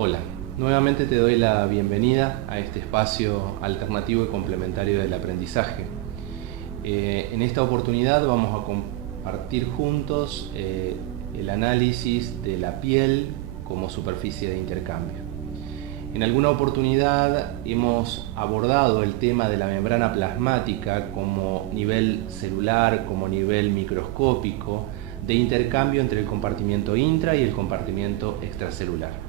Hola, nuevamente te doy la bienvenida a este espacio alternativo y complementario del aprendizaje. En esta oportunidad vamos a compartir juntos el análisis de la piel como superficie de intercambio. En alguna oportunidad hemos abordado el tema de la membrana plasmática como nivel celular, como nivel microscópico de intercambio entre el compartimiento intra y el compartimiento extracelular.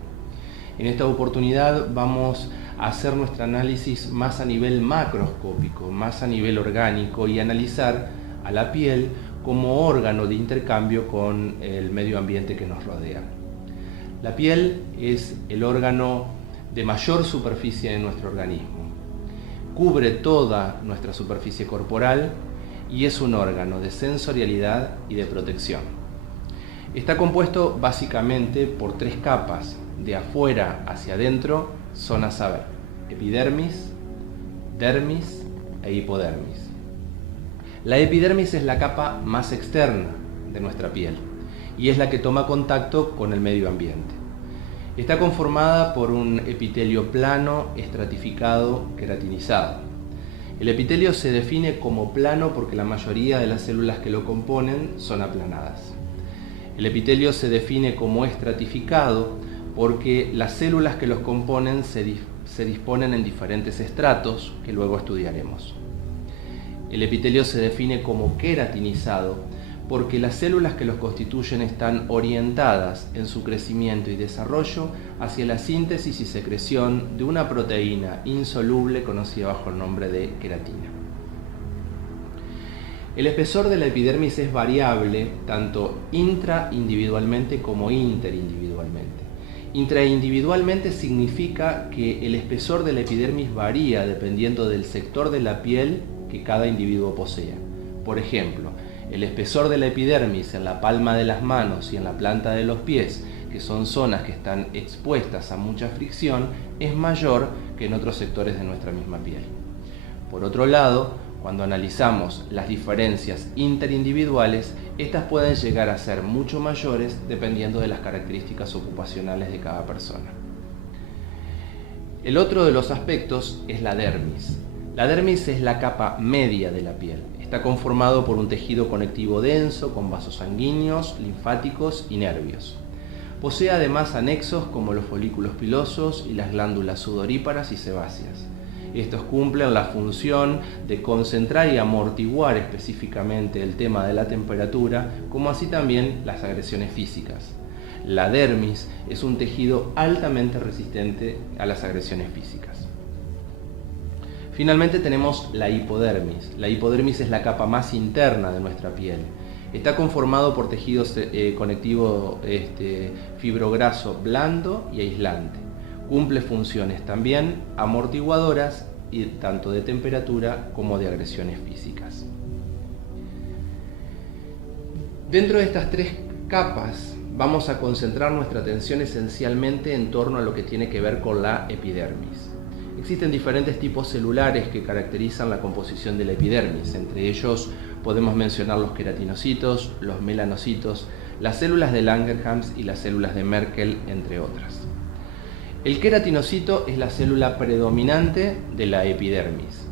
En esta oportunidad vamos a hacer nuestro análisis más a nivel macroscópico, más a nivel orgánico y analizar a la piel como órgano de intercambio con el medio ambiente que nos rodea. La piel es el órgano de mayor superficie de nuestro organismo. Cubre toda nuestra superficie corporal y es un órgano de sensorialidad y de protección. Está compuesto básicamente por tres capas. De afuera hacia adentro son a saber epidermis, dermis e hipodermis. La epidermis es la capa más externa de nuestra piel y es la que toma contacto con el medio ambiente. Está conformada por un epitelio plano, estratificado, queratinizado. El epitelio se define como plano porque la mayoría de las células que lo componen son aplanadas. El epitelio se define como estratificado porque las células que los componen se disponen en diferentes estratos que luego estudiaremos. El epitelio se define como queratinizado porque las células que los constituyen están orientadas en su crecimiento y desarrollo hacia la síntesis y secreción de una proteína insoluble conocida bajo el nombre de queratina. El espesor de la epidermis es variable tanto intraindividualmente como interindividualmente. Intraindividualmente significa que el espesor de la epidermis varía dependiendo del sector de la piel que cada individuo posea. Por ejemplo, el espesor de la epidermis en la palma de las manos y en la planta de los pies, que son zonas que están expuestas a mucha fricción, es mayor que en otros sectores de nuestra misma piel. Por otro lado, cuando analizamos las diferencias interindividuales, estas pueden llegar a ser mucho mayores dependiendo de las características ocupacionales de cada persona. El otro de los aspectos es la dermis. La dermis es la capa media de la piel. Está conformado por un tejido conectivo denso con vasos sanguíneos, linfáticos y nervios. Posee además anexos como los folículos pilosos y las glándulas sudoríparas y sebáceas. Estos cumplen la función de concentrar y amortiguar específicamente el tema de la temperatura, como así también las agresiones físicas. La dermis es un tejido altamente resistente a las agresiones físicas. Finalmente tenemos la hipodermis. La hipodermis es la capa más interna de nuestra piel. Está conformado por tejido conectivo fibrograso blando y aislante. Cumple funciones también amortiguadoras y tanto de temperatura como de agresiones físicas. Dentro de estas tres capas vamos a concentrar nuestra atención esencialmente en torno a lo que tiene que ver con la epidermis. Existen diferentes tipos celulares que caracterizan la composición de la epidermis. Entre ellos podemos mencionar los queratinocitos, los melanocitos, las células de Langerhans y las células de Merkel, entre otras. El queratinocito es la célula predominante de la epidermis.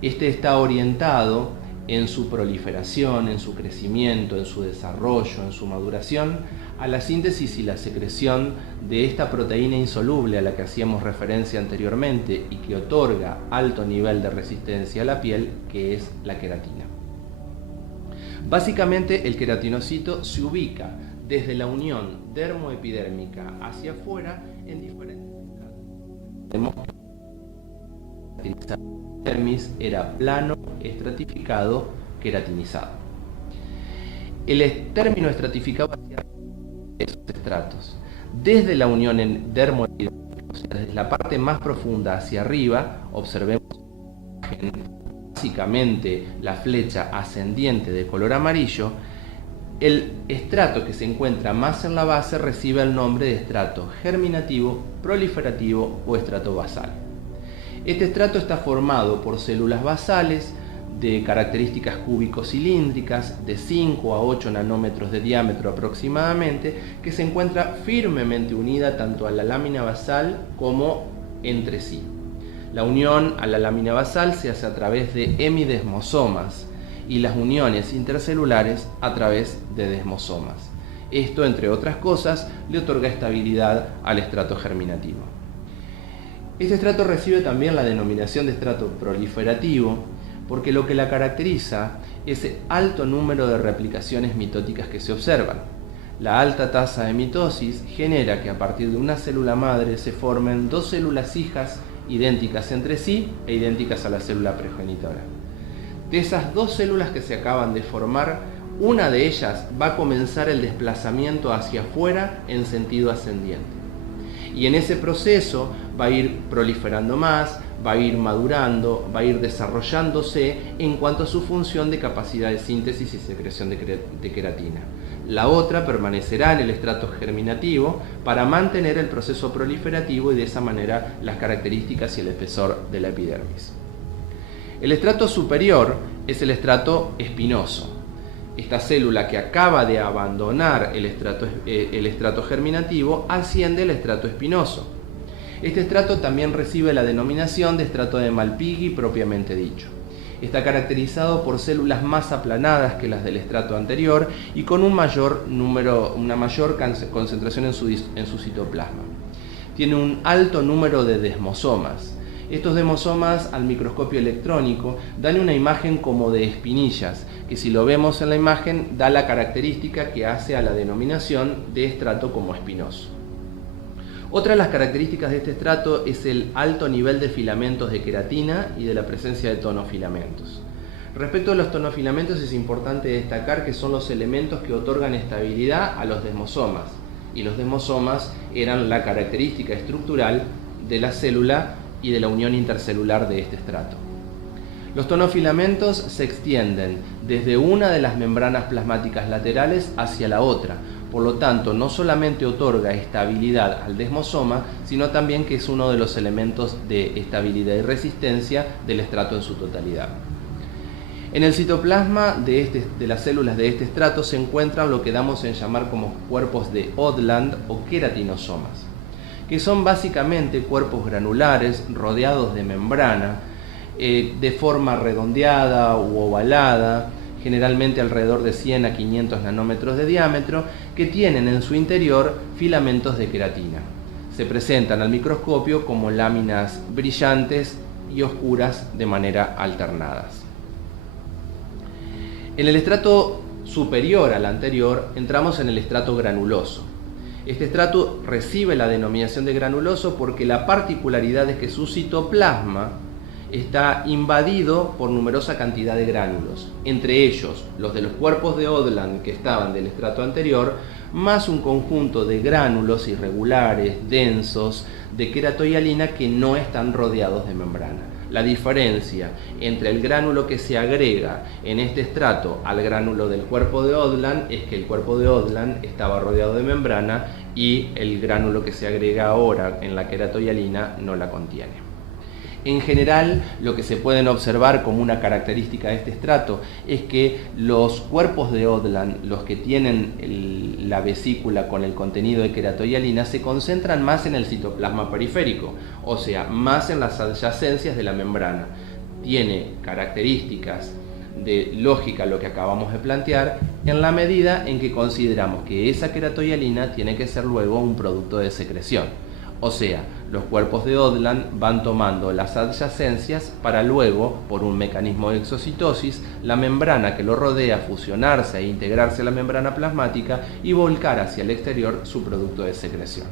Este está orientado en su proliferación, en su crecimiento, en su desarrollo, en su maduración, a la síntesis y la secreción de esta proteína insoluble a la que hacíamos referencia anteriormente y que otorga alto nivel de resistencia a la piel, que es la queratina. Básicamente, el queratinocito se ubica desde la unión dermoepidérmica hacia afuera en diferentes estratos. La epidermis era plano, estratificado, queratinizado. El término estratificado hacia esos estratos. Desde la unión dermoepidérmica, o sea, desde la parte más profunda hacia arriba, observemos básicamente la flecha ascendiente de color amarillo. El estrato que se encuentra más en la base recibe el nombre de estrato germinativo, proliferativo o estrato basal. Este estrato está formado por células basales de características cúbico-cilíndricas de 5 a 8 nanómetros de diámetro aproximadamente, que se encuentra firmemente unida tanto a la lámina basal como entre sí. La unión a la lámina basal se hace a través de hemidesmosomas y las uniones intercelulares a través de desmosomas. Esto, entre otras cosas, le otorga estabilidad al estrato germinativo. Este estrato recibe también la denominación de estrato proliferativo porque lo que la caracteriza es el alto número de replicaciones mitóticas que se observan. La alta tasa de mitosis genera que a partir de una célula madre se formen dos células hijas idénticas entre sí e idénticas a la célula progenitora. De esas dos células que se acaban de formar, una de ellas va a comenzar el desplazamiento hacia afuera en sentido ascendiente. Y en ese proceso va a ir proliferando más, va a ir madurando, va a ir desarrollándose en cuanto a su función de capacidad de síntesis y secreción de queratina. La otra permanecerá en el estrato germinativo para mantener el proceso proliferativo y de esa manera las características y el espesor de la epidermis. El estrato superior es el estrato espinoso. Esta célula que acaba de abandonar el estrato germinativo asciende al estrato espinoso. Este estrato también recibe la denominación de estrato de Malpighi propiamente dicho. Está caracterizado por células más aplanadas que las del estrato anterior y con una mayor concentración en su citoplasma. Tiene un alto número de desmosomas. Estos desmosomas al microscopio electrónico dan una imagen como de espinillas, que si lo vemos en la imagen da la característica que hace a la denominación de estrato como espinoso. Otra de las características de este estrato es el alto nivel de filamentos de queratina y de la presencia de tonofilamentos. Respecto a los tonofilamentos es importante destacar que son los elementos que otorgan estabilidad a los desmosomas, y los desmosomas eran la característica estructural de la célula y de la unión intercelular de este estrato. Los tonofilamentos se extienden desde una de las membranas plasmáticas laterales hacia la otra, por lo tanto no solamente otorga estabilidad al desmosoma, sino también que es uno de los elementos de estabilidad y resistencia del estrato en su totalidad. En el citoplasma de las células de este estrato se encuentran lo que damos en llamar como cuerpos de Odland o queratinosomas, que son básicamente cuerpos granulares rodeados de membrana, de forma redondeada u ovalada, generalmente alrededor de 100 a 500 nanómetros de diámetro, que tienen en su interior filamentos de queratina. Se presentan al microscopio como láminas brillantes y oscuras de manera alternadas. En el estrato superior al anterior entramos en el estrato granuloso. Este estrato recibe la denominación de granuloso porque la particularidad es que su citoplasma está invadido por numerosa cantidad de gránulos, entre ellos los de los cuerpos de Odland que estaban del estrato anterior, más un conjunto de gránulos irregulares, densos, de queratohialina que no están rodeados de membrana. La diferencia entre el gránulo que se agrega en este estrato al gránulo del cuerpo de Odland es que el cuerpo de Odland estaba rodeado de membrana y el gránulo que se agrega ahora en la queratohialina no la contiene. En general, lo que se pueden observar como una característica de este estrato es que los cuerpos de Odland, los que tienen la vesícula con el contenido de queratohialina, se concentran más en el citoplasma periférico, o sea, más en las adyacencias de la membrana. Tiene características de lógica lo que acabamos de plantear, en la medida en que consideramos que esa queratohialina tiene que ser luego un producto de secreción. O sea, los cuerpos de Odland van tomando las adyacencias para luego, por un mecanismo de exocitosis, la membrana que lo rodea fusionarse e integrarse a la membrana plasmática y volcar hacia el exterior su producto de secreción.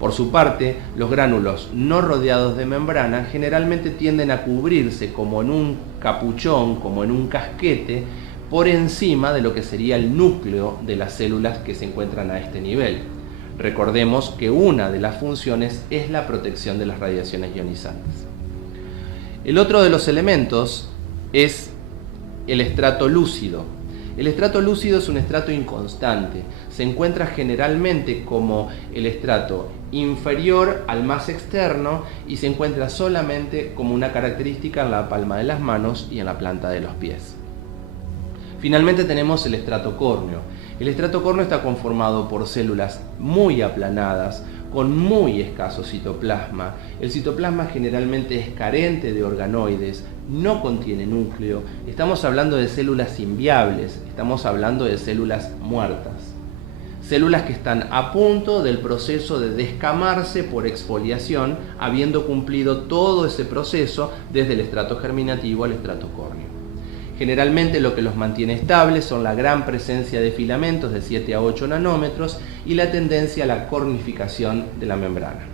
Por su parte, los gránulos no rodeados de membrana generalmente tienden a cubrirse como en un capuchón, como en un casquete, por encima de lo que sería el núcleo de las células que se encuentran a este nivel. Recordemos que una de las funciones es la protección de las radiaciones ionizantes. El otro de los elementos es el estrato lúcido, El estrato lúcido es un estrato inconstante. Se encuentra generalmente como el estrato inferior al más externo y se encuentra solamente como una característica en la palma de las manos y en la planta de los pies. Finalmente tenemos el estrato córneo. El estrato córneo está conformado por células muy aplanadas, con muy escaso citoplasma. El citoplasma generalmente es carente de organoides, no contiene núcleo. Estamos hablando de células inviables, estamos hablando de células muertas. Células que están a punto del proceso de descamarse por exfoliación, habiendo cumplido todo ese proceso desde el estrato germinativo al estrato córneo. Generalmente lo que los mantiene estables son la gran presencia de filamentos de 7 a 8 nanómetros y la tendencia a la cornificación de la membrana.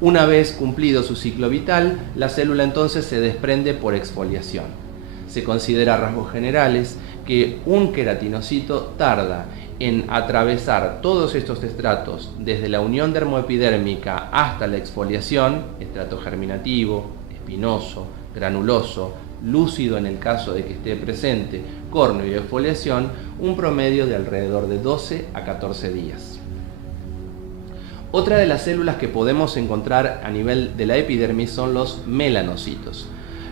Una vez cumplido su ciclo vital, la célula entonces se desprende por exfoliación. Se considera a rasgos generales que un queratinocito tarda en atravesar todos estos estratos, desde la unión dermoepidérmica hasta la exfoliación, estrato germinativo, espinoso, granuloso, lúcido en el caso de que esté presente, córneo y exfoliación, un promedio de alrededor de 12 a 14 días. Otra de las células que podemos encontrar a nivel de la epidermis son los melanocitos.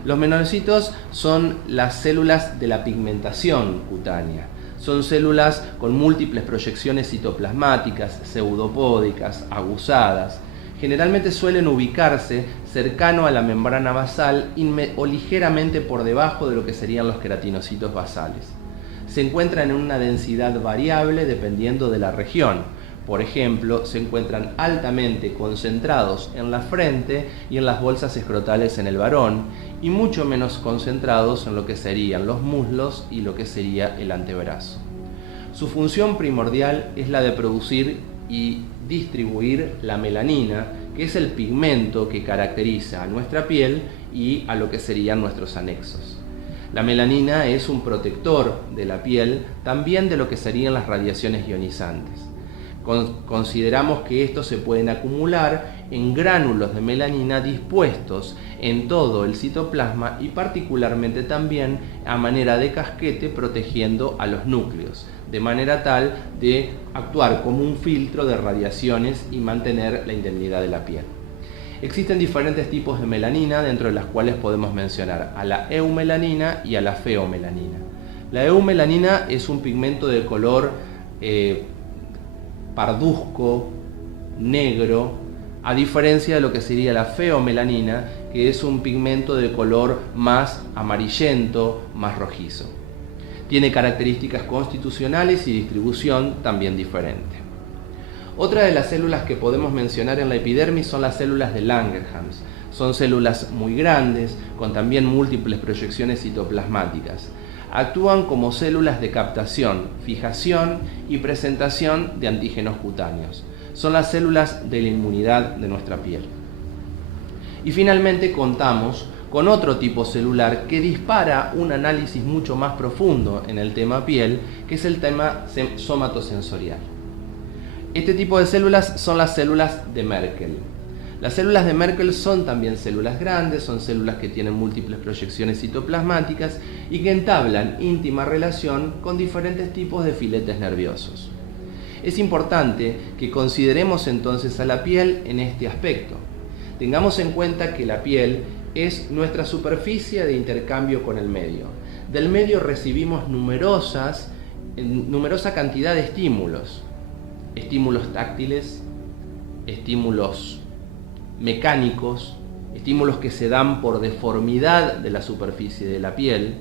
Los melanocitos son las células de la pigmentación cutánea. Son células con múltiples proyecciones citoplasmáticas, pseudopódicas, aguzadas. Generalmente suelen ubicarse cercano a la membrana basal o ligeramente por debajo de lo que serían los queratinocitos basales. Se encuentran en una densidad variable dependiendo de la región. Por ejemplo, se encuentran altamente concentrados en la frente y en las bolsas escrotales en el varón y mucho menos concentrados en lo que serían los muslos y lo que sería el antebrazo. Su función primordial es la de producir y distribuir la melanina, que es el pigmento que caracteriza a nuestra piel y a lo que serían nuestros anexos. La melanina es un protector de la piel, también de lo que serían las radiaciones ionizantes. Consideramos que estos se pueden acumular en gránulos de melanina dispuestos en todo el citoplasma y particularmente también a manera de casquete protegiendo a los núcleos, de manera tal de actuar como un filtro de radiaciones y mantener la indemnidad de la piel. Existen diferentes tipos de melanina, dentro de las cuales podemos mencionar a la eumelanina y a la feomelanina. La eumelanina es un pigmento de color parduzco, negro, a diferencia de lo que sería la feomelanina, que es un pigmento de color más amarillento, más rojizo. Tiene características constitucionales y distribución también diferente. Otra de las células que podemos mencionar en la epidermis son las células de Langerhans. Son células muy grandes, con también múltiples proyecciones citoplasmáticas. Actúan como células de captación, fijación y presentación de antígenos cutáneos. Son las células de la inmunidad de nuestra piel. Y finalmente contamos con otro tipo celular que dispara un análisis mucho más profundo en el tema piel, que es el tema somatosensorial. Este tipo de células son las células de Merkel. Las células de Merkel son también células grandes, son células que tienen múltiples proyecciones citoplasmáticas y que entablan íntima relación con diferentes tipos de filetes nerviosos. Es importante que consideremos entonces a la piel en este aspecto. Tengamos en cuenta que la piel es nuestra superficie de intercambio con el medio. Del medio recibimos numerosa cantidad de estímulos. Estímulos táctiles, estímulos mecánicos, estímulos que se dan por deformidad de la superficie de la piel.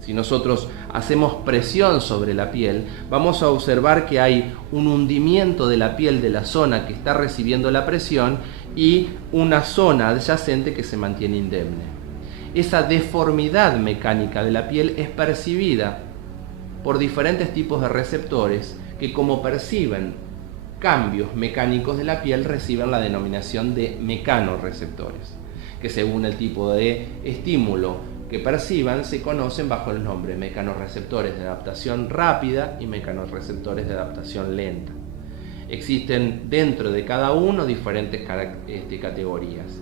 Si nosotros hacemos presión sobre la piel, vamos a observar que hay un hundimiento de la piel de la zona que está recibiendo la presión y una zona adyacente que se mantiene indemne. Esa deformidad mecánica de la piel es percibida por diferentes tipos de receptores que, como perciben cambios mecánicos de la piel, reciben la denominación de mecanorreceptores, que según el tipo de estímulo que perciban se conocen bajo el nombre mecanorreceptores de adaptación rápida y mecanorreceptores de adaptación lenta. Existen dentro de cada uno diferentes categorías.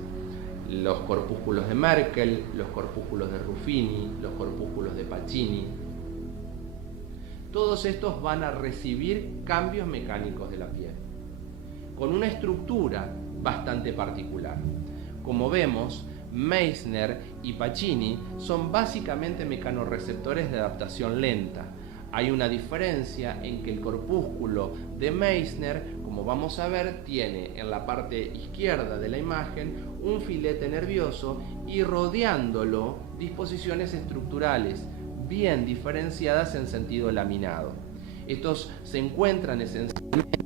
Los corpúsculos de Merkel, los corpúsculos de Ruffini, los corpúsculos de Pacini. todos estos van a recibir cambios mecánicos de la piel, con una estructura bastante particular. Como vemos, Meissner y Pacini son básicamente mecanorreceptores de adaptación lenta. Hay una diferencia en que el corpúsculo de Meissner, como vamos a ver, tiene en la parte izquierda de la imagen un filete nervioso y rodeándolo disposiciones estructurales bien diferenciadas en sentido laminado. Estos se encuentran esencialmente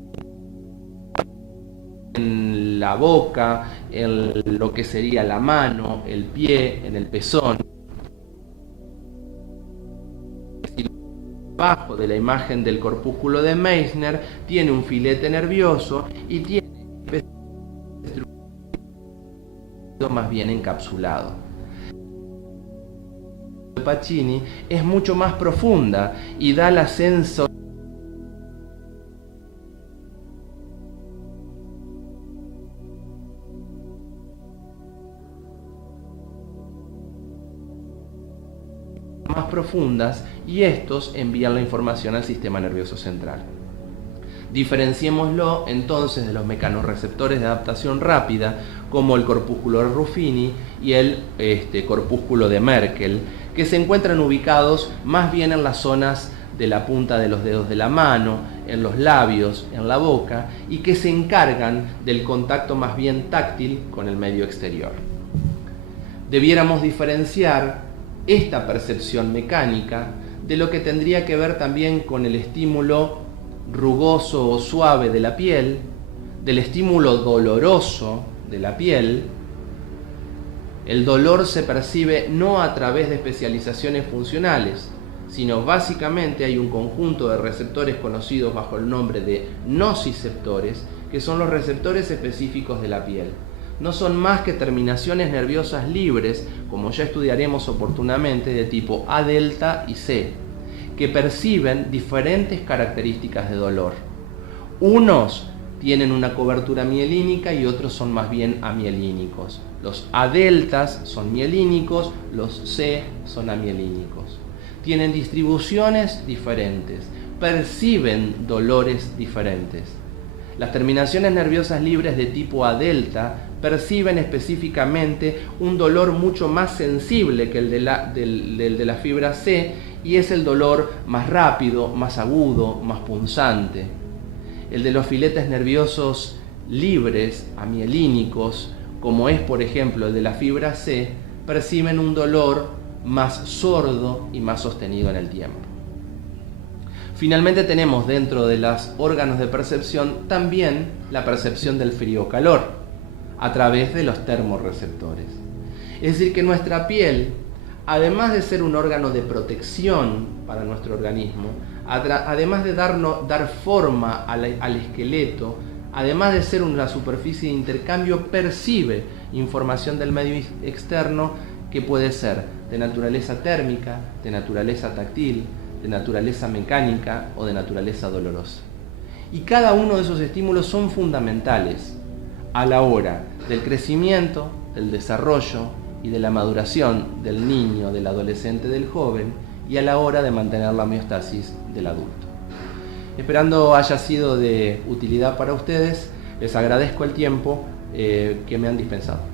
en la boca, en lo que sería la mano, el pie, en el pezón. Debajo de la imagen del corpúsculo de Meissner tiene un filete nervioso y tiene más bien encapsulado. De Pacini es mucho más profunda y da la sensación más profundas y estos envían la información al sistema nervioso central. Diferenciémoslo entonces de los mecanorreceptores de adaptación rápida como el corpúsculo de Ruffini y el corpúsculo de Merkel, que se encuentran ubicados más bien en las zonas de la punta de los dedos de la mano, en los labios, en la boca, y que se encargan del contacto más bien táctil con el medio exterior. Debiéramos diferenciar esta percepción mecánica de lo que tendría que ver también con el estímulo rugoso o suave de la piel, del estímulo doloroso de la piel. El dolor se percibe no a través de especializaciones funcionales, sino básicamente hay un conjunto de receptores conocidos bajo el nombre de nociceptores, que son los receptores específicos de la piel. No son más que terminaciones nerviosas libres, como ya estudiaremos oportunamente, de tipo A delta y C, que perciben diferentes características de dolor. Unos tienen una cobertura mielínica y otros son más bien amielínicos. Los A deltas son mielínicos, los C son amielínicos. Tienen distribuciones diferentes, perciben dolores diferentes. Las terminaciones nerviosas libres de tipo A delta perciben específicamente un dolor mucho más sensible que el de la fibra C, y es el dolor más rápido, más agudo, más punzante. El de los filetes nerviosos libres, amielínicos, como es por ejemplo el de la fibra C, perciben un dolor más sordo y más sostenido en el tiempo. Finalmente tenemos dentro de los órganos de percepción también la percepción del frío-calor a través de los termorreceptores. Es decir, que nuestra piel, además de ser un órgano de protección para nuestro organismo, además de dar forma al esqueleto, además de ser una superficie de intercambio, percibe información del medio externo que puede ser de naturaleza térmica, de naturaleza táctil, de naturaleza mecánica o de naturaleza dolorosa. Y cada uno de esos estímulos son fundamentales a la hora del crecimiento, del desarrollo y de la maduración del niño, del adolescente, del joven, y a la hora de mantener la homeostasis del adulto. Esperando haya sido de utilidad para ustedes, les agradezco el tiempo que me han dispensado.